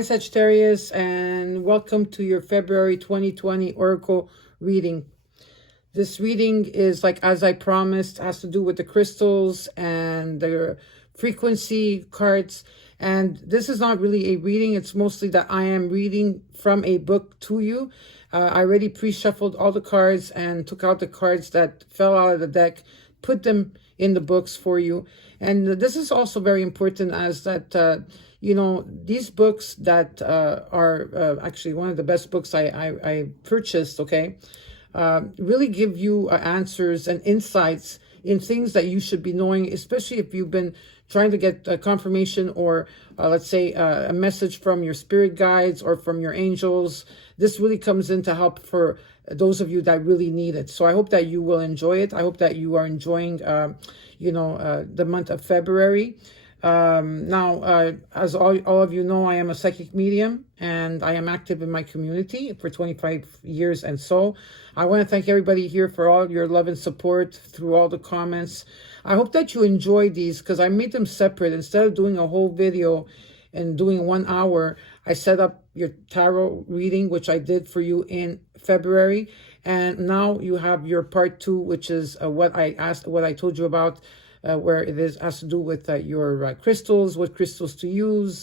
Hi Sagittarius, and welcome to your February 2020 Oracle reading. This reading is, like as I promised, has to do with the crystals and the frequency cards. And this is not really a reading. It's mostly that I am reading from a book to you. I already pre-shuffled all the cards and took out the cards that fell out of the deck, put them in the books for you. And this is also very important, as that you know, these books that are actually one of the best books I purchased, okay, really give you answers and insights in things that you should be knowing, especially if you've been trying to get confirmation or let's say a message from your spirit guides or from your angels. This really comes in to help for those of you that really need it. So I hope that you will enjoy it. I hope that you are enjoying, you know, the month of February. Now, as all of you know, I am a psychic medium and I am active in my community for 25 years. And so I want to thank everybody here for all your love and support through all the comments. I hope that you enjoy these because I made them separate. Instead of doing a whole video and doing 1 hour, I set up your tarot reading, which I did for you in February. And now you have your part 2, which is what I told you about. Where it has to do with your crystals, what crystals to use,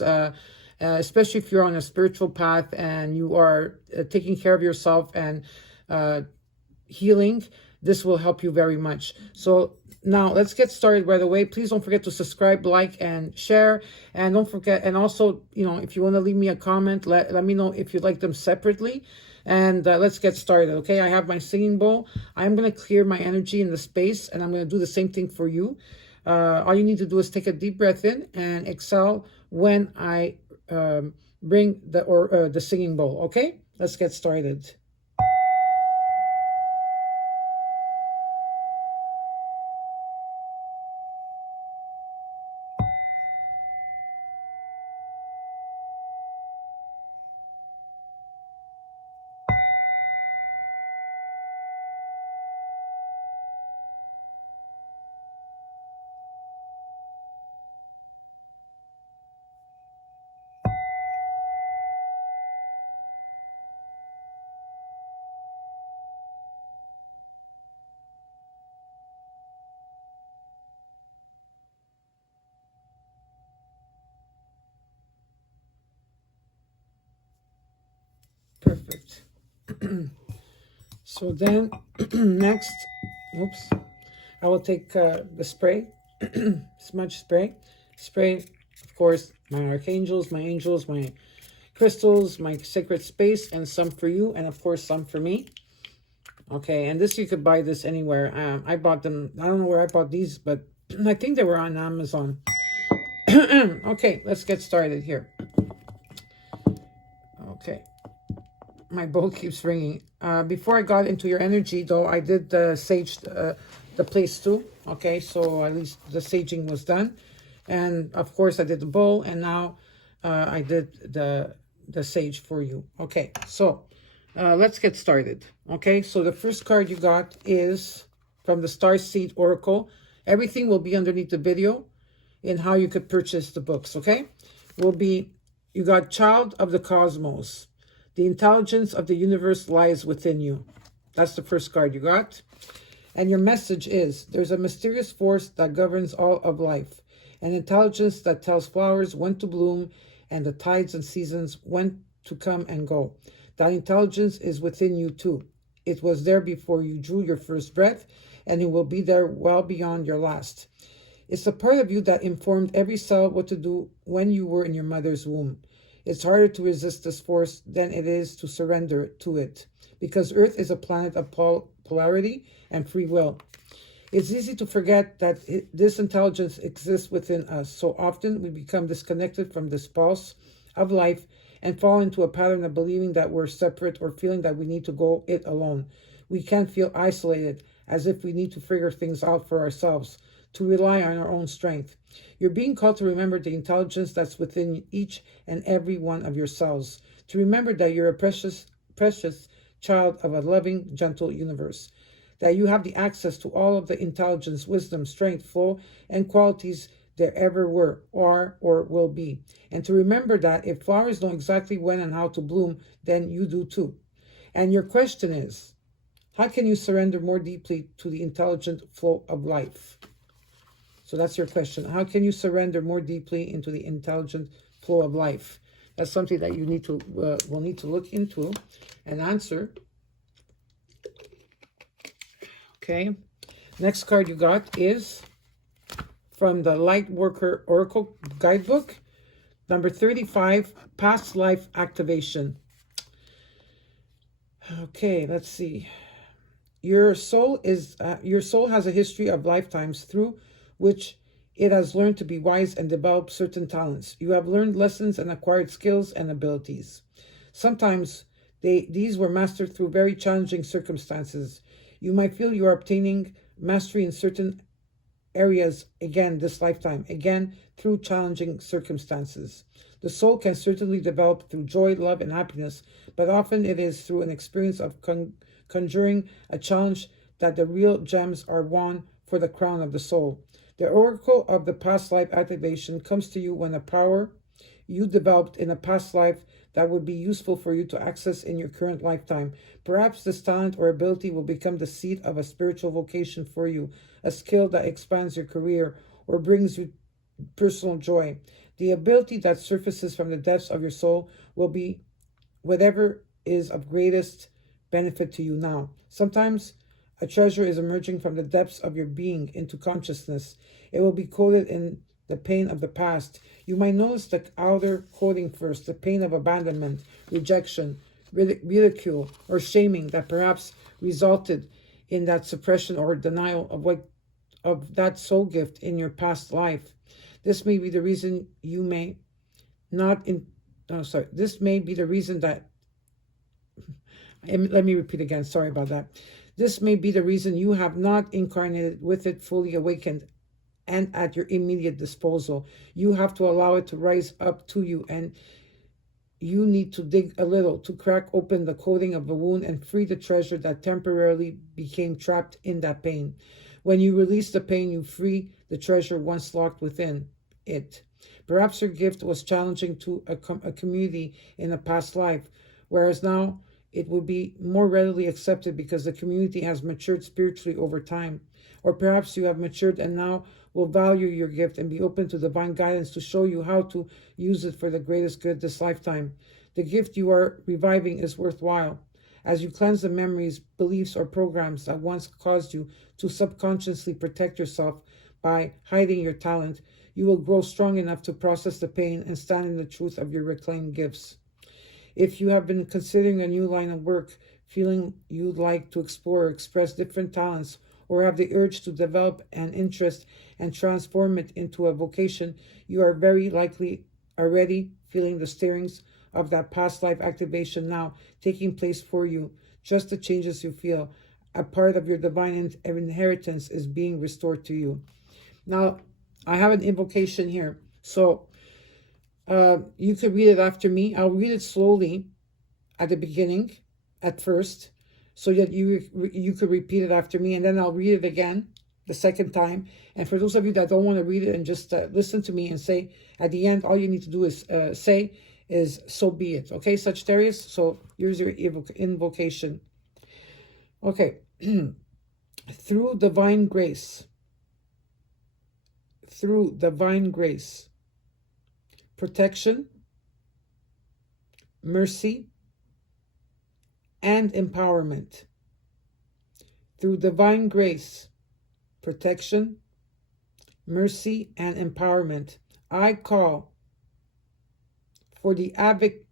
especially if you're on a spiritual path and you are taking care of yourself and healing. This will help you very much. So now let's get started right away. Please don't forget to subscribe, like, and share. And don't forget, and also, you know, if you want to leave me a comment, let me know if you like them separately. And let's get started, okay? I have my singing bowl. I'm going to clear my energy in the space, and I'm going to do the same thing for you. All you need to do is take a deep breath in and exhale when I bring the singing bowl, okay? Let's get started. Perfect. So then next, oops, I will take the spray, smudge spray, of course, my archangels, my angels, my crystals, my sacred space, and some for you, and of course some for me. Okay, and this, you could buy this anywhere. I bought them, I don't know where I bought these, but I think they were on Amazon. Okay, let's get started here. Okay, my bowl keeps ringing. Before I got into your energy, though, I did sage the place too. Okay, so at least the saging was done. And of course I did the bowl, and now I did the sage for you. Okay, so let's get started. Okay, so the first card you got is from the Starseed Oracle. Everything will be underneath the video in how you could purchase the books, okay? You got Child of the Cosmos. The intelligence of the universe lies within you. That's the first card you got. And your message is, there's a mysterious force that governs all of life, an intelligence that tells flowers when to bloom and the tides and seasons when to come and go. That intelligence is within you too. It was there before you drew your first breath, and it will be there well beyond your last. It's a part of you that informed every cell what to do when you were in your mother's womb. It's harder to resist this force than it is to surrender to it, because Earth is a planet of polarity and free will. It's easy to forget that this intelligence exists within us. So often we become disconnected from this pulse of life and fall into a pattern of believing that we're separate or feeling that we need to go it alone. We can feel isolated, as if we need to figure things out for ourselves, to rely on our own strength. You're being called to remember the intelligence that's within each and every one of your cells, to remember that you're a precious child of a loving, gentle universe, that you have the access to all of the intelligence, wisdom, strength, flow, and qualities there ever were, are, or will be. And to remember that if flowers know exactly when and how to bloom, then you do too. And your question is, how can you surrender more deeply to the intelligent flow of life? So that's your question. How can you surrender more deeply into the intelligent flow of life? That's something that you need to will need to look into and answer. Okay. Next card you got is from the Lightworker Oracle Guidebook, number 35, Past Life Activation. Okay, let's see. Your soul has a history of lifetimes through which it has learned to be wise and develop certain talents. You have learned lessons and acquired skills and abilities. Sometimes these were mastered through very challenging circumstances. You might feel you are obtaining mastery in certain areas again this lifetime, again through challenging circumstances. The soul can certainly develop through joy, love, and happiness, but often it is through an experience of conjuring a challenge that the real gems are won for the crown of the soul. The oracle of the past life activation comes to you when a power you developed in a past life that would be useful for you to access in your current lifetime. Perhaps this talent or ability will become the seed of a spiritual vocation for you, a skill that expands your career or brings you personal joy. The ability that surfaces from the depths of your soul will be whatever is of greatest benefit to you now. Sometimes a treasure is emerging from the depths of your being into consciousness. It will be coded in the pain of the past. You might notice the outer coding first, the pain of abandonment, rejection, ridicule, or shaming that perhaps resulted in that suppression or denial of that soul gift in your past life. This may be the reason you may not this may be the reason that let me repeat again, sorry about that. This may be the reason you have not incarnated with it fully awakened and at your immediate disposal. You have to allow it to rise up to you, and you need to dig a little to crack open the coating of the wound and free the treasure that temporarily became trapped in that pain. When you release the pain, you free the treasure once locked within it. Perhaps your gift was challenging to a community in a past life, whereas now it will be more readily accepted because the community has matured spiritually over time. Or perhaps you have matured and now will value your gift and be open to divine guidance to show you how to use it for the greatest good this lifetime. The gift you are reviving is worthwhile. As you cleanse the memories, beliefs, or programs that once caused you to subconsciously protect yourself by hiding your talent, you will grow strong enough to process the pain and stand in the truth of your reclaimed gifts. If you have been considering a new line of work, feeling you'd like to explore or express different talents, or have the urge to develop an interest and transform it into a vocation, you are very likely already feeling the stirrings of that past life activation now taking place for you. Just the changes you feel, a part of your divine inheritance is being restored to you. Now, I have an invocation here. So, you could read it after me. I'll read it slowly at the beginning, at first, so that you could repeat it after me, and then I'll read it again the second time. And for those of you that don't want to read it and just listen to me and say at the end, all you need to do is say is so be it. Okay, Sagittarius? So here's your invocation. Okay. Through divine grace, protection, mercy, and empowerment. Through divine grace, protection, mercy, and empowerment, I call for the activation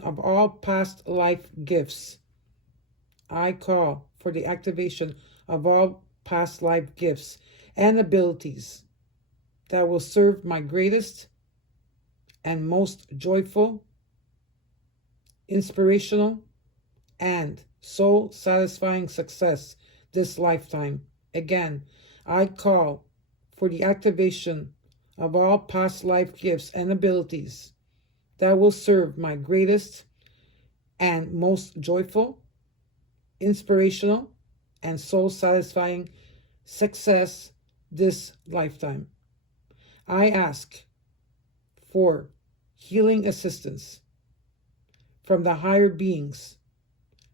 of all past life gifts. I call for the activation of all past life gifts and abilities that will serve my greatest and most joyful, inspirational, and soul-satisfying success this lifetime. Again, I call for the activation of all past life gifts and abilities that will serve my greatest and most joyful, inspirational, and soul-satisfying success this lifetime. I ask for healing assistance from the higher beings.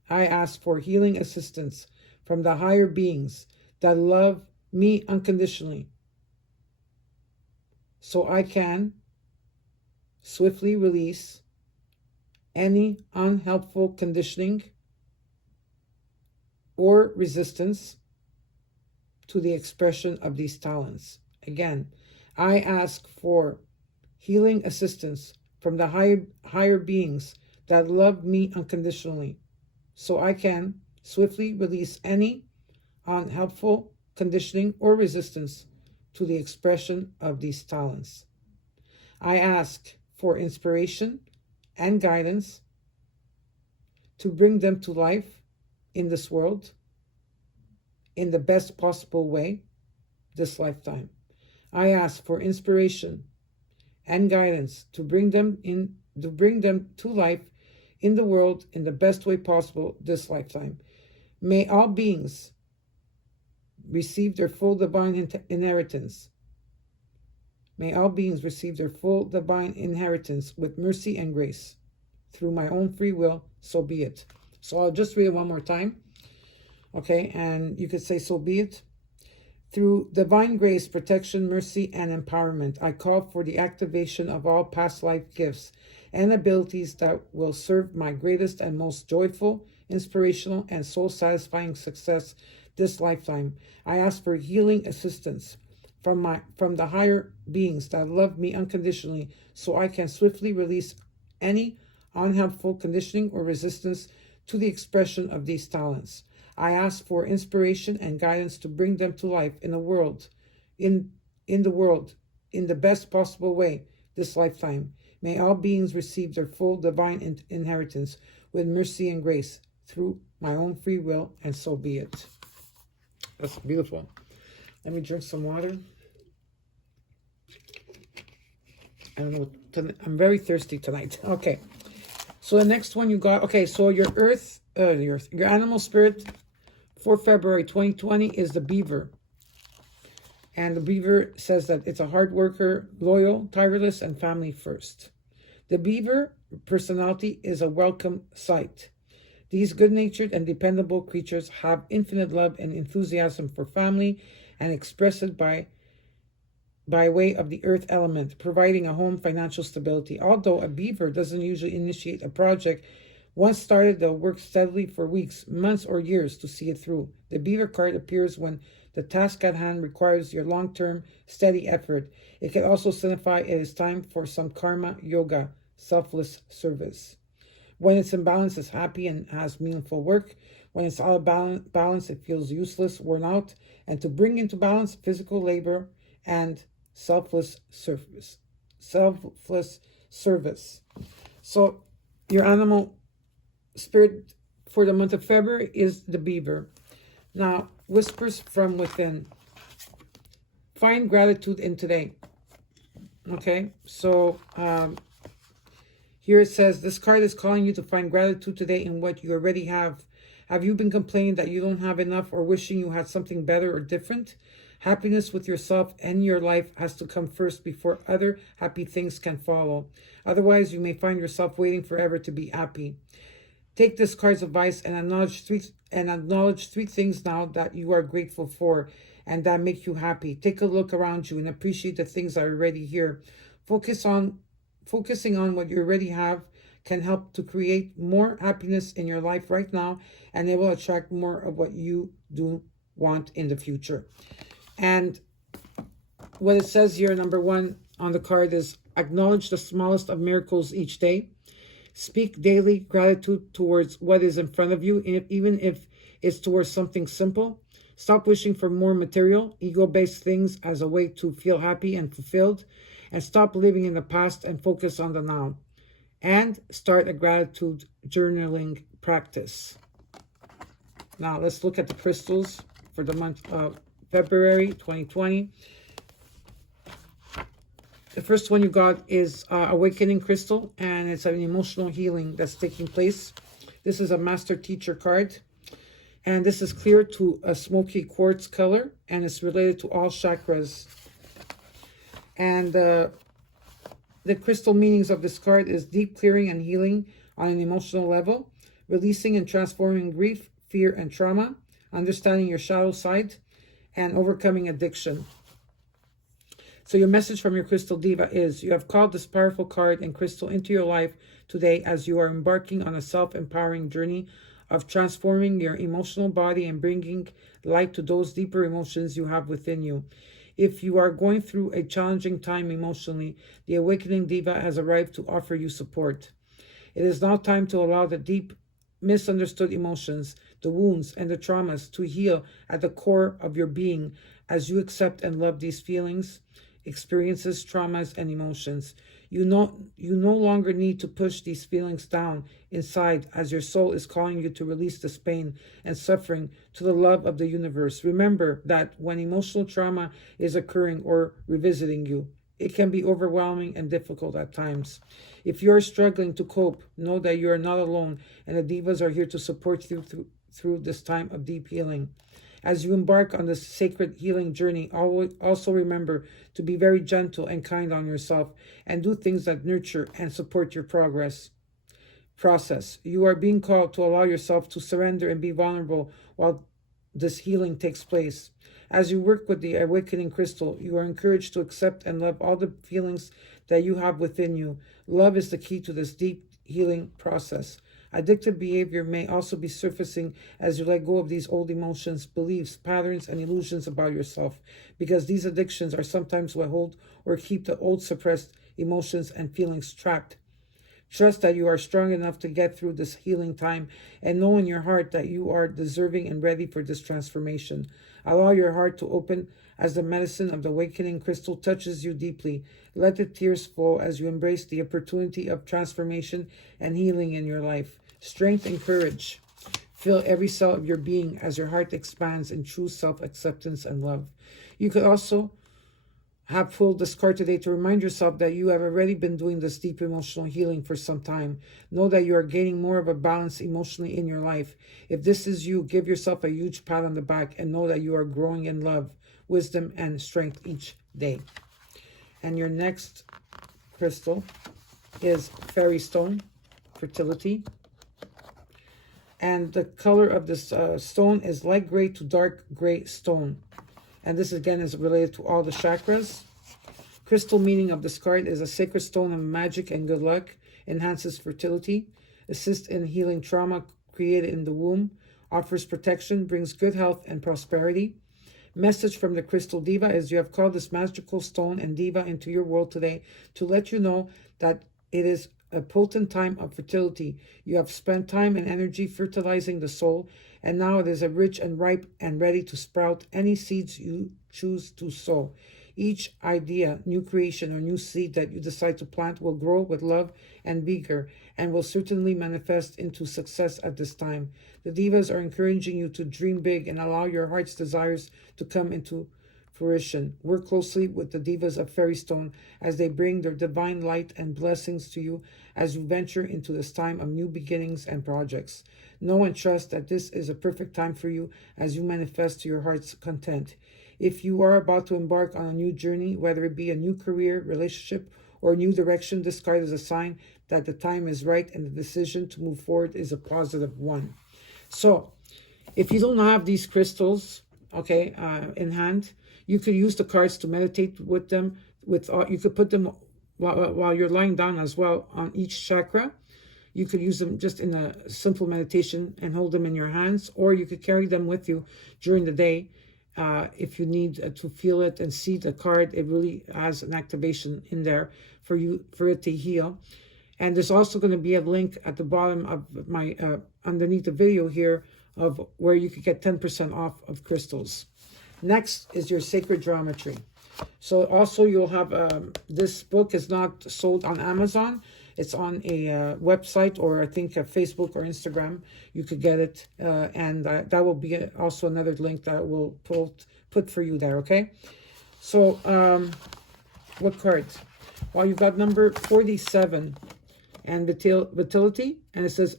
I ask for healing assistance from the higher beings that love me unconditionally, so I can swiftly release any unhelpful conditioning or resistance to the expression of these talents. Again, I ask for healing assistance from the higher beings that love me unconditionally, so I can swiftly release any unhelpful conditioning or resistance to the expression of these talents. I ask for inspiration and guidance to bring them to life in this world in the best possible way this lifetime. I ask for inspiration and guidance to bring them to life in the world in the best way possible this lifetime. May all beings receive their full divine inheritance. May all beings receive their full divine inheritance with mercy and grace. Through my own free will, so be it. So I'll just read it one more time. Okay, and you could say, so be it. Through divine grace, protection, mercy, and empowerment, I call for the activation of all past life gifts and abilities that will serve my greatest and most joyful, inspirational, and soul-satisfying success this lifetime. I ask for healing assistance from the higher beings that love me unconditionally, so I can swiftly release any unhelpful conditioning or resistance to the expression of these talents. I ask for inspiration and guidance to bring them to life in the world, in the best possible way this lifetime. May all beings receive their full divine inheritance with mercy and grace through my own free will, and so be it. That's beautiful. Let me drink some water. I don't know. I'm very thirsty tonight. Okay. So the next one you got. Okay. So your your animal spirit for February 2020 is the Beaver. And the Beaver says that it's a hard worker, loyal, tireless, and family first. The Beaver personality is a welcome sight. These good-natured and dependable creatures have infinite love and enthusiasm for family and express it by way of the earth element, providing a home financial stability. Although a Beaver doesn't usually initiate a project, once started, they'll work steadily for weeks, months, or years to see it through. The Beaver card appears when the task at hand requires your long-term, steady effort. It can also signify it is time for some karma yoga, selfless service. When it's in balance, it's happy and has meaningful work. When it's out of balance, it feels useless, worn out. And to bring into balance physical labor and selfless service. So your animal spirit for the month of February is the Beaver. Now, whispers from within. Find gratitude in today. Okay, so here it says, this card is calling you to find gratitude today in what you already have. Have you been complaining that you don't have enough or wishing you had something better or different? Happiness with yourself and your life has to come first before other happy things can follow. Otherwise, you may find yourself waiting forever to be happy. Take this card's advice and acknowledge three things now that you are grateful for and that make you happy. Take a look around you and appreciate the things that are already here. Focusing on what you already have can help to create more happiness in your life right now, and it will attract more of what you do want in the future. And what it says here, number one on the card, is acknowledge the smallest of miracles each day. Speak daily gratitude towards what is in front of you, even if it's towards something simple. Stop wishing for more material, ego-based things as a way to feel happy and fulfilled. And stop living in the past and focus on the now. And start a gratitude journaling practice. Now, let's look at the crystals for the month of February 2020. The first one you got is Awakening Crystal, and it's an emotional healing that's taking place. This is a Master Teacher card. And this is clear to a smoky quartz color, and it's related to all chakras. And the crystal meanings of this card is deep clearing and healing on an emotional level, releasing and transforming grief, fear, and trauma, understanding your shadow side, and overcoming addiction. So your message from your crystal diva is, you have called this powerful card and crystal into your life today as you are embarking on a self-empowering journey of transforming your emotional body and bringing light to those deeper emotions you have within you. If you are going through a challenging time emotionally, the Awakening Diva has arrived to offer you support. It is now time to allow the deep, misunderstood emotions, the wounds, and the traumas to heal at the core of your being as you accept and love these feelings, experiences, traumas, and emotions. You no longer need to push these feelings down inside as your soul is calling you to release this pain and suffering to the love of the universe. Remember that when emotional trauma is occurring or revisiting you, it can be overwhelming and difficult at times. If you're struggling to cope, know that you are not alone, and the divas are here to support you through this time of deep healing. As you embark on this sacred healing journey, also remember to be very gentle and kind on yourself and do things that nurture and support your process. You are being called to allow yourself to surrender and be vulnerable while this healing takes place. As you work with the Awakening Crystal, you are encouraged to accept and love all the feelings that you have within you. Love is the key to this deep healing process. Addictive behavior may also be surfacing as you let go of these old emotions, beliefs, patterns, and illusions about yourself, because these addictions are sometimes what hold or keep the old suppressed emotions and feelings trapped. Trust that you are strong enough to get through this healing time, and know in your heart that you are deserving and ready for this transformation. Allow your heart to open as the medicine of the Awakening Crystal touches you deeply. Let the tears flow as you embrace the opportunity of transformation and healing in your life. Strength and courage fill every cell of your being as your heart expands in true self-acceptance and love. You could also have pulled this card today to remind yourself that you have already been doing this deep emotional healing for some time. Know that you are gaining more of a balance emotionally in your life. If this is you, give yourself a huge pat on the back and know that you are growing in love, wisdom, and strength each day. And your next crystal is Fairy Stone, fertility. And the color of this stone is light gray to dark gray stone. And this again is related to all the chakras. Crystal meaning of this card is a sacred stone of magic and good luck, enhances fertility, assists in healing trauma created in the womb, offers protection, brings good health and prosperity. Message from the Crystal Diva is, you have called this magical stone and diva into your world today to let you know that it is a potent time of fertility. You have spent time and energy fertilizing the soul, and now it is a rich and ripe and ready to sprout any seeds you choose to sow. Each idea, new creation, or new seed that you decide to plant will grow with love and vigor and will certainly manifest into success at this time. The divas are encouraging you to dream big and allow your heart's desires to come into fruition. Work closely with the divas of Fairy Stone as they bring their divine light and blessings to you as you venture into this time of new beginnings and projects. Know and trust that this is a perfect time for you as you manifest to your heart's content. If you are about to embark on a new journey, whether it be a new career, relationship, or a new direction, this card is a sign that the time is right and the decision to move forward is a positive one. So, if you don't have these crystals, okay, in hand, you could use the cards to meditate with them. You could put them while you're lying down as well on each chakra. You could use them just in a simple meditation and hold them in your hands, or you could carry them with you during the day if you need to feel it and see the card. It really has an activation in there for it to heal. And there's also going to be a link at the bottom of my underneath the video here of where you could get 10% off of crystals. Next is your sacred geometry. So also you'll have this book is not sold on Amazon. It's on a website, or I think Facebook or Instagram. You could get it, and that will be also another link that will put for you there. Okay. So what cards? Well, you've got number 47 and vitality, and it says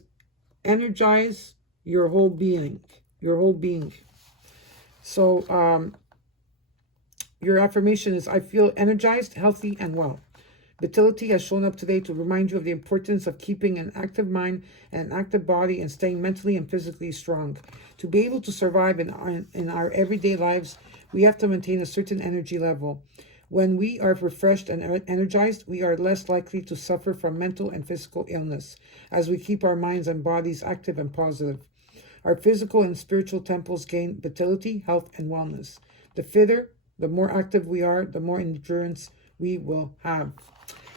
energize your whole being. your whole being. So your affirmation is, I feel energized, healthy, and well. Vitality has shown up today to remind you of the importance of keeping an active mind and an active body and staying mentally and physically strong. To be able to survive in our everyday lives, we have to maintain a certain energy level. When we are refreshed and energized, we are less likely to suffer from mental and physical illness, as we keep our minds and bodies active and positive. Our physical and spiritual temples gain vitality, health, and wellness. The fitter, the more active we are, the more endurance we will have.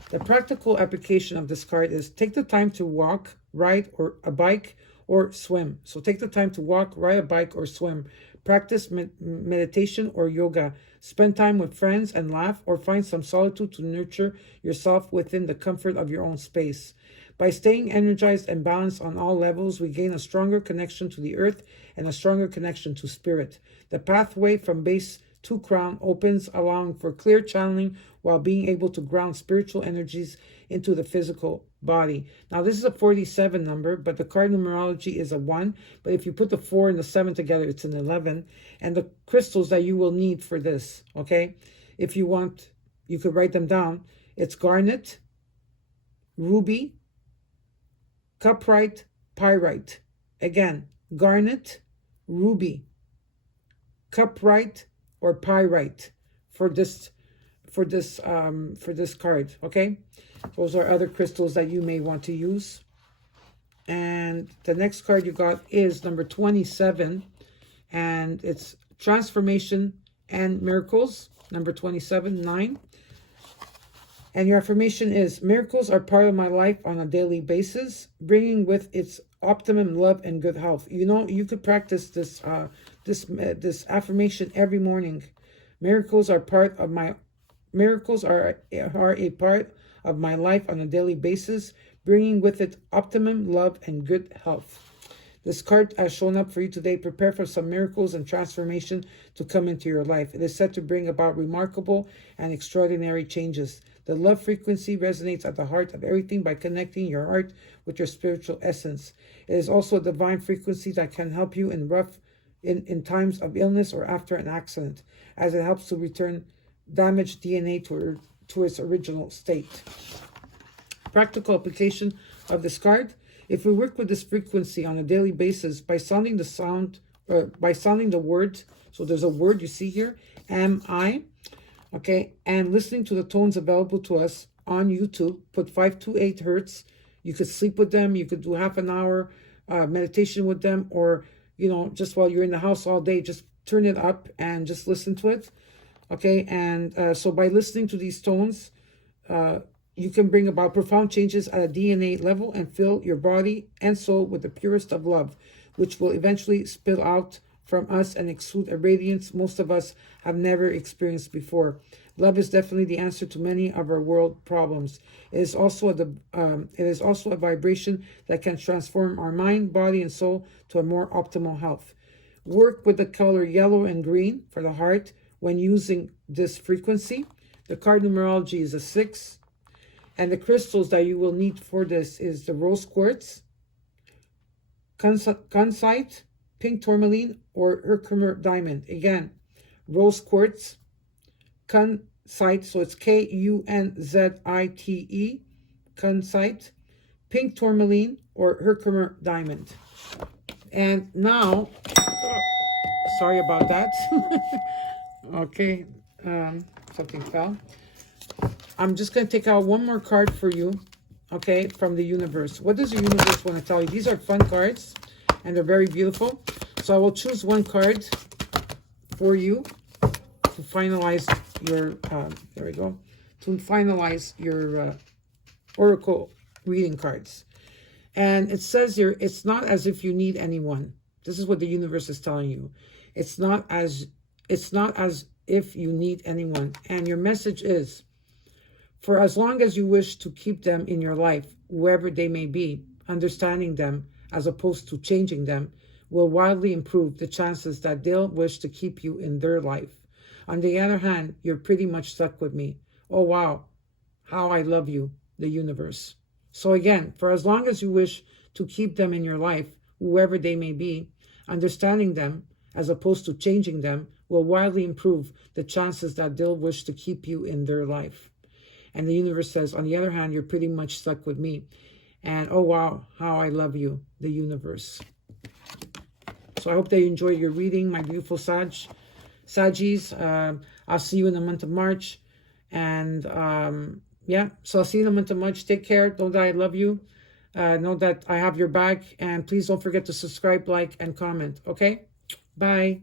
The practical application of this card is take the time to walk, ride, or a bike, or swim. So take the time to walk, ride a bike, or swim. Practice meditation or yoga. Spend time with friends and laugh, or find some solitude to nurture yourself within the comfort of your own space. By staying energized and balanced on all levels, we gain a stronger connection to the earth and a stronger connection to spirit. The pathway from base to crown opens, allowing for clear channeling while being able to ground spiritual energies into the physical body. Now, this is a 47 number, but the card numerology is a 1. But if you put the 4 and the 7 together, it's an 11. And the crystals that you will need for this, okay? If you want, you could write them down. It's garnet, ruby, cuprite, pyrite. Again, garnet, ruby, cuprite, or pyrite for this card, okay? Those are other crystals that you may want to use. And the next card you got is number 27, and it's transformation and miracles, number 27, 9. And your affirmation is, miracles are part of my life on a daily basis, bringing with its optimum love and good health. You know, you could practice this this affirmation every morning. Miracles are a part of my life on a daily basis, bringing with it optimum love and good health. This card has shown up for you today. Prepare for some miracles and transformation to come into your life. It is set to bring about remarkable and extraordinary changes. The love frequency resonates at the heart of everything by connecting your heart with your spiritual essence. It is also a divine frequency that can help you in times of illness or after an accident, as it helps to return damaged DNA to its original state. Practical application of this card. If we work with this frequency on a daily basis by sounding the word, so there's a word you see here, am I, okay, and listening to the tones available to us on YouTube, put 528 hertz. You could sleep with them. You could do half an hour meditation with them, or, you know, just while you're in the house all day, just turn it up and just listen to it. Okay, and so by listening to these tones, you can bring about profound changes at a DNA level and fill your body and soul with the purest of love, which will eventually spill out from us and exude a radiance most of us have never experienced before. Love is definitely the answer to many of our world problems. It is also a vibration that can transform our mind, body, and soul to a more optimal health. Work with the color yellow and green for the heart when using this frequency. The card numerology is a 6. And the crystals that you will need for this is the rose quartz, kunzite, pink tourmaline, or Herkimer diamond. Again, rose quartz, kunzite, so it's Kunzite, kunzite, pink tourmaline, or Herkimer diamond. And now, sorry about that. Okay, something fell. I'm just going to take out one more card for you, okay, from the universe. What does the universe want to tell you? These are fun cards, and they're very beautiful. So I will choose one card for you to finalize your, there we go, to finalize your Oracle reading cards. And it says here, it's not as if you need anyone. This is what the universe is telling you. It's not as if you need anyone. And your message is, for as long as you wish to keep them in your life, whoever they may be, understanding them as opposed to changing them will wildly improve the chances that they'll wish to keep you in their life. On the other hand, you're pretty much stuck with me. Oh, wow, how I love you, the universe. So again, for as long as you wish to keep them in your life, whoever they may be, Understanding them, as opposed to changing them, will wildly improve the chances that they'll wish to keep you in their life. And the universe says, on the other hand, you're pretty much stuck with me. And oh, wow, how I love you, the universe. So I hope that you enjoyed your reading, my beautiful Saggies. I'll see you in the month of March. And yeah, so I'll see you in the month of March. Take care. Know that I love you. Know that I have your back. And please don't forget to subscribe, like, and comment. Okay? Bye.